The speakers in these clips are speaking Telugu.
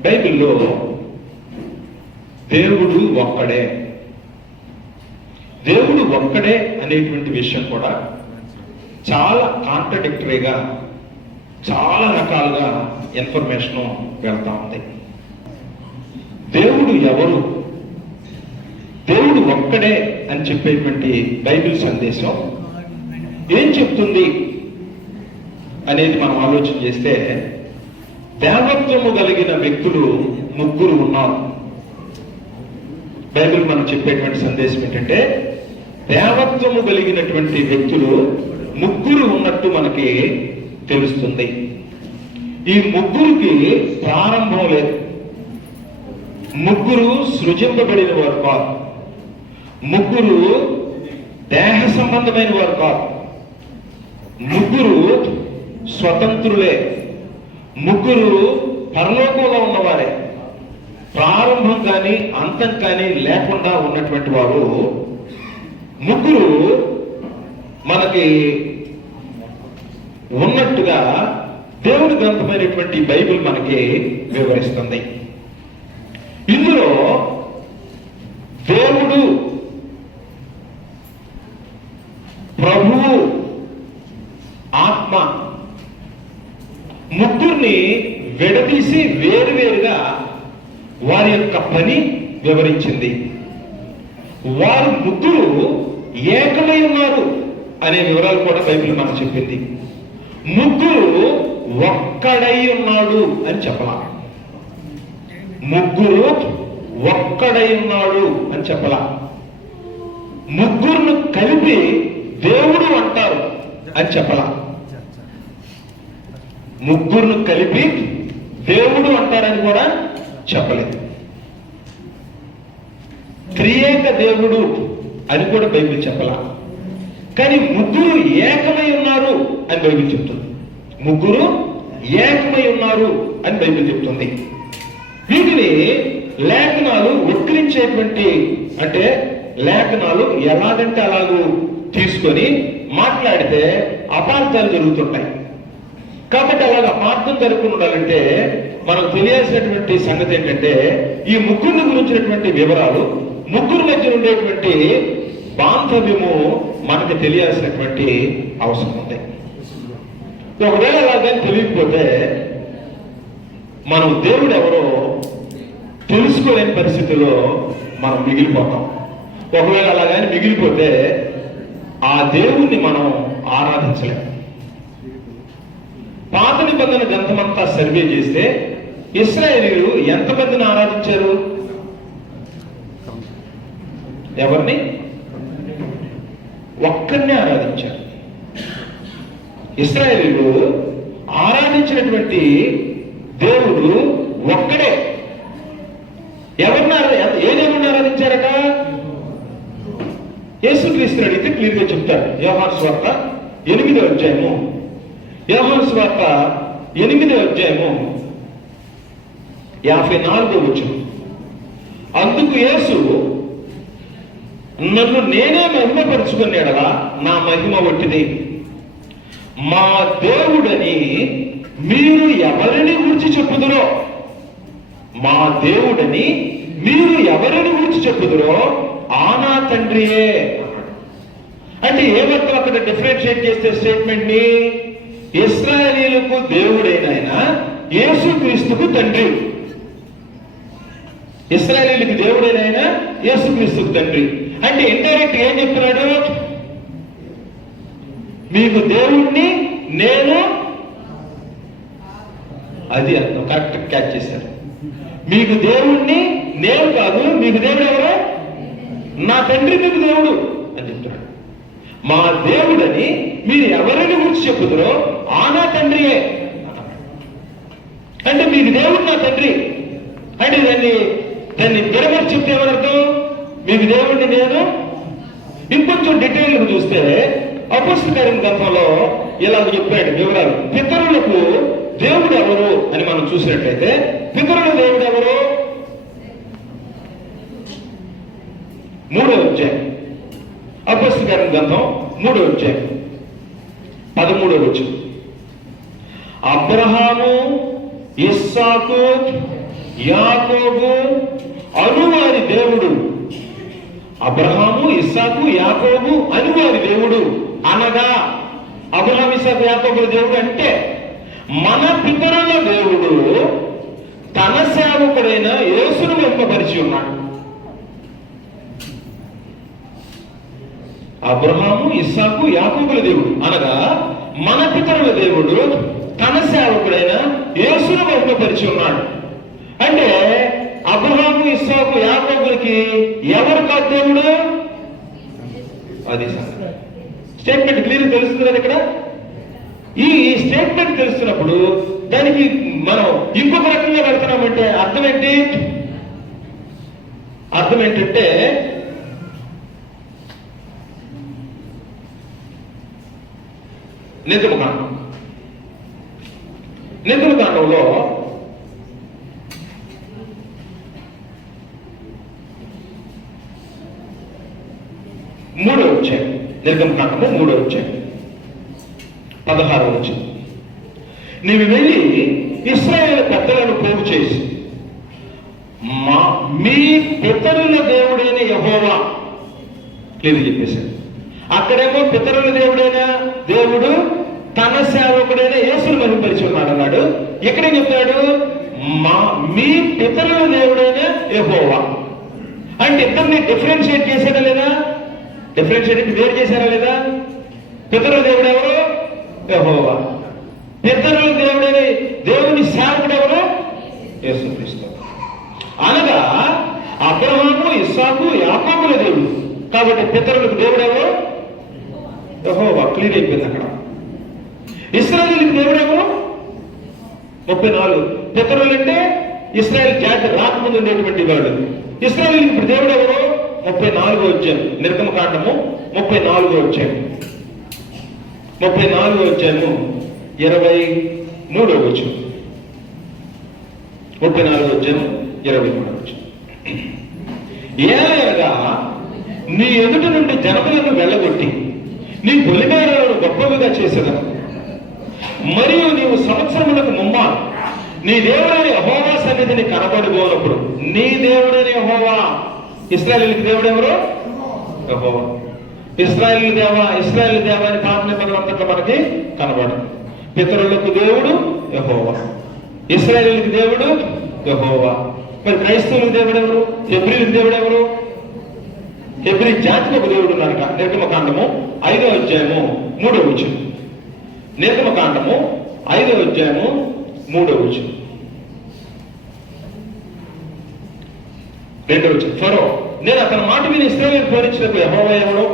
బైబిల్లో దేవుడు ఒక్కడే. దేవుడు ఒక్కడే అనేటువంటి విషయం కూడా చాలా కాంట్రడిక్టరీగా చాలా రకాలుగా ఇన్ఫర్మేషన్ వెళ్తా ఉంది. దేవుడు ఎవరు? దేవుడు ఒక్కడే అని చెప్పేటువంటి బైబిల్ సందేశం ఏం చెప్తుంది అనేది మనం ఆలోచన చేస్తే దేవత్వము కలిగిన వ్యక్తులు ముగ్గురు ఉన్నారు. బైబిల్ మనం చెప్పేటువంటి సందేశం ఏంటంటే దేవత్వము కలిగినటువంటి వ్యక్తులు ముగ్గురు ఉన్నట్టు మనకి తెలుస్తుంది. ఈ ముగ్గురికి ప్రారంభం లేదు. ముగ్గురు సృజింపబడిన వారు కాదు. ముగ్గురు దేహ సంబంధమైన వారు కాదు. ముగ్గురు స్వతంత్రులే. ముగ్గురు పరలోకంలో ఉన్నవారే. ప్రారంభం కానీ అంతం కానీ లేకుండా ఉన్నటువంటి వారు ముగ్గురు మనకి ఉన్నట్టుగా దేవుడి గ్రంథమైనటువంటి బైబిల్ మనకి వివరిస్తుంది ఇందులో దేవుడు ప్రభువు ఆత్మ ముగ్గురిని విడదీసి వేరువేరుగా వారి యొక్క పని వివరించింది. వారు ముగ్గురు ఏకమై ఉన్నారు అనే వివరాలు కూడా బైబిల్ మనకు చెప్పింది. ముగ్గురు ఒక్కడై ఉన్నాడు అని చెప్పలా. ముగ్గురు ఒక్కడై ఉన్నాడు అని చెప్పలా. ముగ్గురును కలిపి దేవుడు అంటారు అని చెప్పలా. ముగ్గురును కలిపి దేవుడు అంటారని కూడా చెప్పలేదు. త్రియేక దేవుడు అని కూడా బైబిల్ చెప్పలా. కానీ ముగ్గురు ఏకమై ఉన్నారు అని బైబిల్ చెప్తుంది. ముగ్గురు ఏకమై ఉన్నారు అని బైబిల్ చెప్తుంది. వీటిని లేఖనాలు ఉత్కరించేటువంటి అంటే లేఖనాలు ఎలాగంటే అలాగూ తీసుకొని మాట్లాడితే అపార్థాలు జరుగుతుంటాయి. కాబట్టి అలాగ అపార్థం జరగకుండా ఉండాలంటే మనం తెలియాల్సినటువంటి సంగతి ఏంటంటే ఈ ముగ్గురిని గురించినటువంటి వివరాలు ముగ్గురు మధ్య ఉండేటువంటి బాంధవ్యము మనకు తెలియాల్సినటువంటి అవసరం ఉంది. ఒకవేళ అలాగే తెలియకపోతే మనం దేవుడు ఎవరో తెలుసుకోలేని పరిస్థితిలో మనం మిగిలిపోతాం. ఒకవేళ అలాగని మిగిలిపోతే ఆ దేవుణ్ణి మనం ఆరాధించలేము పాత నిబంధన గ్రంథమంతా సర్వే చేస్తే ఇస్రాయేలీలు ఎంతమందిని ఆరాధించారు ఎవరిని? ఒక్కరిని ఆరాధించారు. ఇస్రాయేలీలు ఆరాధించినటువంటి దేవుడు ఒక్కడే. ఎవరిని ఏ దేవుడిని ఆరాధించారట? యేసుక్రీస్తుని అడిగితే క్లియర్గా చెప్తారు. వ్యవహార స్వార్థ ఎనిమిదో అధ్యాయము. యోహాను స్వార్త ఎనిమిదో అధ్యాయము యాభై నాలుగో వచ్చిన అందుకు యేసు నన్ను నేనే మహిమపరుచుకున్నాడలా నా మహిమ ఒట్టిది. మా దేవుడని మీరు ఎవరిని గురించి చెప్పుదురో? మా దేవుడని మీరు ఎవరిని గురించి చెప్పుదురో? ఆ నా తండ్రియే. అంటే ఏమంటారు అక్కడ డిఫరెన్షియేట్ చేస్తే స్టేట్మెంట్ని ఇస్రాయలీలకు దేవుడైన ఆయన యేసుక్రీస్తుకు తండ్రి. ఇస్రాయలీలకు దేవుడైన ఆయన యేసుక్రీస్తుకు తండ్రి. అంటే ఇండైరెక్ట్ ఏం చెప్తున్నాడు? మీకు దేవుణ్ణి నేను అది అర్థం. కరెక్ట్ క్యాచ్ చేశారు. మీకు దేవుణ్ణి నేను కాదు మీకు దేవుడు ఎవరు? నా తండ్రి మీకు దేవుడు అని చెప్తున్నాడు. మా దేవుడని మీరు ఎవరిని గురించి చెప్పుతారో ఆ నా తండ్రియే. అంటే మీకు దేవుడు నా తండ్రి. అంటే దాన్ని దాన్ని విరమని చెప్తే మీకు దేవుడిని నేను ఇంకొంచెం డీటెయిల్ చూస్తే అపుస్తకారం గ్రంథంలో ఇలా చెప్పాడు వివరాలు. పితరులకు దేవుడు ఎవరు అని మనం చూసినట్లయితే పితరుల దేవుడు ఎవరు? మూడో అధ్యాయం. అపుస్తకారం గ్రంథం మూడో అధ్యాయం. పదమూడో వచ్చింది అబ్రహాము ఇస్సాకు యాకోబు అనువారి దేవుడు. అబ్రహాము ఇస్సాకు యాకోబు అనువారి దేవుడు. అనగా అబ్రహాం ఇస్సాకు యాకోబుల దేవుడు అంటే మన పితరుల దేవుడు తన సేవకుడైన యేసును వెంపపరిచి ఉన్నాడు. అబ్రహాము ఇస్సాకు యాకోబుల దేవుడు. అనగా మన పితరుల దేవుడు తన సేవకుడైన యేసును వెంపపరిచి ఉన్నాడు అంటే అబ్రహాము ఇస్సాకు యాకోబులకి ఎవరు కాదు దేవుడు? అది స్టేట్మెంట్ క్లియర్ తెలుస్తుంది ఇక్కడ? ఈ స్టేట్మెంట్ తెలుస్తున్నప్పుడు దానికి మనం ఇంకొక రకంగా పెడుతున్నామంటే అర్థం ఏంటి అర్థం ఏంటంటే నిజమకాండం కాండంలో మూడో వచ్చాయి నిర్గమకాండము మూడో వచ్చాయి పదహారు వచ్చింది నీవు వెళ్ళి ఇస్రాయేల్ పెద్దలను పోగు చేసి మా మీ పితరుల దేవుడైన యహోవా లేదు చెప్పేశారు అక్కడేమో పితరుల దేవుడైన దేవుడు తన సేవకుడైన యేసును మహిమపరిచి ఉన్నాడు అన్నాడు. ఇక్కడే చెప్పాడు? మా మీ పితరుల దేవుడైన యహోవా. అంటే ఇద్దరిని డిఫరెన్షియేట్ చేశాడా లేదా? డిఫరెన్షియేట్ వేరు చేశారా లేదా? పితరుల దేవుడు ఎవరు? యెహోవా. పితరుల దేవుడైన దేవుని సేవకుడు ఎవరు? యేసుక్రీస్తు. అనగా అబ్రహాము ఇస్సాకు యాకోబుల దేవుడు. కాబట్టి పితరులకు దేవుడు ఎవరు? యెహోవా. క్లియర్ అయిపోయింది అక్కడ. ఇస్రాయల్ దేవుడు ముప్పై నాలుగు. పితరులు అంటే ఇస్రాయల్ జాతి రాకముందు ఉండేటువంటి వాడు ఇస్రాయల్ ఇప్పుడు దేవుడు ఎవరు? ముప్పై నాలుగో వచ్చాను నిర్గమకాండము ముప్పై నాలుగో వచ్చాను ముప్పై నాలుగో వచ్చాను ఇరవై మూడో వచ్చు ముప్పై నాలుగో వచ్చాను ఇరవై మూడో వచ్చు ఏలయనగా నీ ఎదుట నుండి జనములను వెళ్ళగొట్టి నీ బొలిమేరలను గొప్పవిగా చేసేదను. మరియు నీవు సంవత్సరములకు ముమ్మ. నీ దేవుడైన యహోవా సన్నిధిని కనబడిపోనప్పుడు నీ దేవుడైన యహోవా. ఇస్రాయలీకి దేవుడు ఎవరు? యహోవా. ఇస్రాయల్ దేవా ఇస్రాయల్ దేవాన్ని అని పాత నిబంధన మనకి కనబడు పితరులకు దేవుడు యహోవా. ఇస్రాయలీకి దేవుడు యహోవా. మరి క్రైస్తవులకు దేవుడు ఎవరు? హెబ్రిలకు దేవుడు ఎవరు? హెబ్రి జాతికి ఒక దేవుడు ఉన్నాడు నిర్గమకాండము. ఐదో అధ్యాయము మూడో వచ్చింది నిర్గమకాండము ఐదవ అధ్యాయము మూడో వచ్చు రెండో వచ్చు ఫరో నేను అతని మాట మీద ఇస్రాయల్ పోరించినకు యహోవా ఎవడు?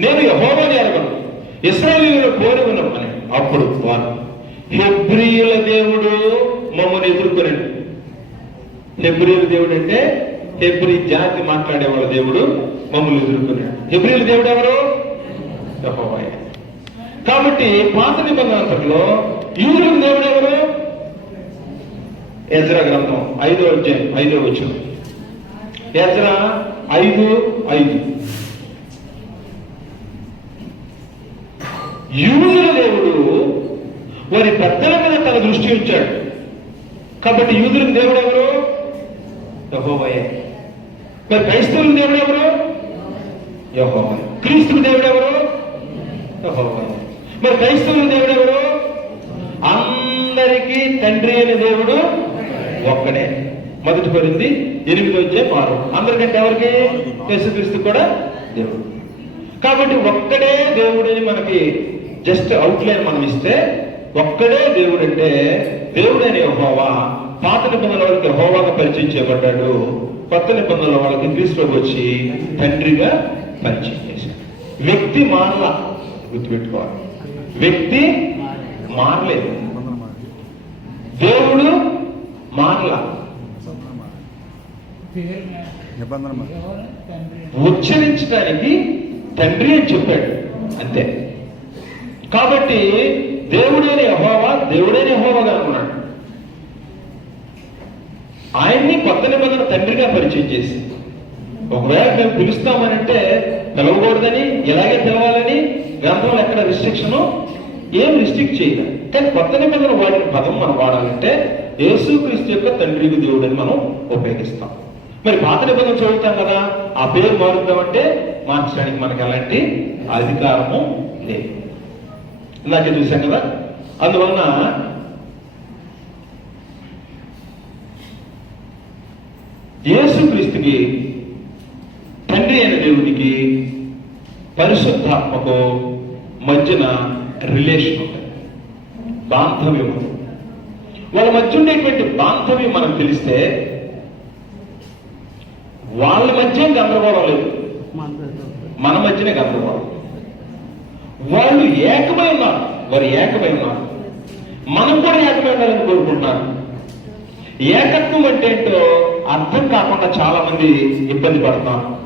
నేను యహోవాని అడగను ఇస్రాయలు కోరి ఉన్నాం అని. అప్పుడు వారు హెబ్రియుల దేవుడు మమ్మల్ని ఎదుర్కొనండి. హెబ్రియుల దేవుడు అంటే హెబ్రి జాతి మాట్లాడేవాళ్ళ దేవుడు మమ్మల్ని ఎదుర్కొన్నాడు హెబ్రియుల దేవుడు ఎవరు? యెహోవాయే. కాబట్టి పాత నిబంధనలో యూదులకు దేవుడు ఎవరు? ఎజ్రా గ్రంథం ఐదో అధ్యాయం ఐదో వచ్చిన ఎజ్రా ఐదు ఐదు. యూదుల దేవుడు వారి పెద్దల మీద తన దృష్టి ఉంచాడు. కాబట్టి యూదులకు దేవుడు ఎవరు? యహోవయే. మరి క్రైస్తవులకు దేవుడు ఎవరు? యహోవయ. క్రీస్తుకు దేవుడు ఎవరు? యహోవయ. మరి క్రైస్తవుల దేవుడు ఎవరు అందరికీ తండ్రి అయిన దేవుడు ఒక్కడే. మొదటి కొరింది ఎనిమిది వచ్చే మారు అందరికంటే ఎవరికి? యేసుక్రీస్తు కూడా దేవుడు. కాబట్టి ఒక్కడే దేవుడిని మనకి జస్ట్ అవుట్లైన్ మనం ఇస్తే ఒక్కడే దేవుడు అంటే దేవుడైన హోవా పాత నిబంధనల వాళ్ళకి హోవాగా పరిచయం చేయబడ్డాడు. కొత్త నిబంధనల వాళ్ళకి క్రీస్తు వచ్చి తండ్రిగా పరిచయం చేశాడు. వ్యక్తి మారల గుర్తుపెట్టుకోవాలి. వ్యక్తి మారలేదు. దేవుడు మారల. ఉచ్చరించడానికి తండ్రి అని చెప్పాడు. అంతే. కాబట్టి దేవుడైన యహోవా దేవుడైన యహోవాగా అనుకున్నాడు ఆయన్ని కొత్త నిబంధన తండ్రిగా పరిచయం చేసి. ఒకవేళ మేము పిలుస్తామనంటే పిలవకూడదని ఇలాగే పిలవాలని గ్రంథంలో ఎక్కడ రిస్ట్రిక్షన్ ఏం రిస్ట్రిక్ట్ చేయలేదు. కానీ కొత్త నిబంధన వాడిన పదం మనం వాడాలంటే యేసుక్రీస్తు యొక్క తండ్రికి దేవుడని మనం ఉపయోగిస్తాం. మరి పాత నిబంధన చదువుతాం కదా ఆ పేరు మారుద్దామంటే మార్చడానికి మనకి ఎలాంటి అధికారము లేదు. ఇందాకే చూసాం కదా అందువలన యేసుక్రీస్తుకి తండ్రి అయిన దేవునికి పరిశుద్ధాత్మకు మధ్యన రిలేషన్ ఉంటుంది. బాంధవ్యం వాళ్ళ మధ్య ఉండేటువంటి బాంధవ్యం మనం తెలిస్తే వాళ్ళ మధ్య గందరగోళం లేదు. మన మధ్యనే గందరగోళం. వాళ్ళు ఏకమై ఉన్నారు. వారు ఏకమై ఉన్నారు. మనం కూడా ఏకమై ఉండాలని కోరుకుంటున్నారు. ఏకత్వం అంటే ఏంటో అర్థం కాకుండా చాలా మంది ఇబ్బంది పడుతున్నారు.